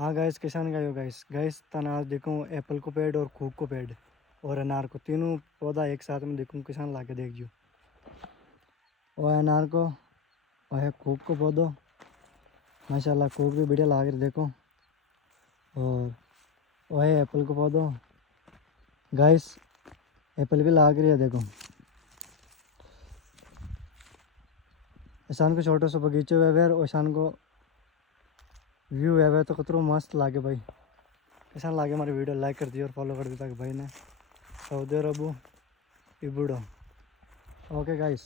हाँ गाइस, किसान का गाइस गाइस तना देखूँ एप्पल को पेड़ और खूब को पेड़ और अनार को तीनों पौधा एक साथ में देखूँ किसान ला के देख जो। और अनार को और खूब को पौधो माशाल्लाह खूब भी बढ़िया लाग रहे देखो। और वह एप्पल को पौधो गाइस एप्पल भी लाग रही है देखो। ईशान को छोटो सो बगीचे हुए और ईशान को व्यू है तो कतरो मस्त लागे भाई। किसान लागे हमारी वीडियो लाइक कर दी और फॉलो कर दी ताकि भाई ने सऊदी अरब इबुड़ो। Okay guys.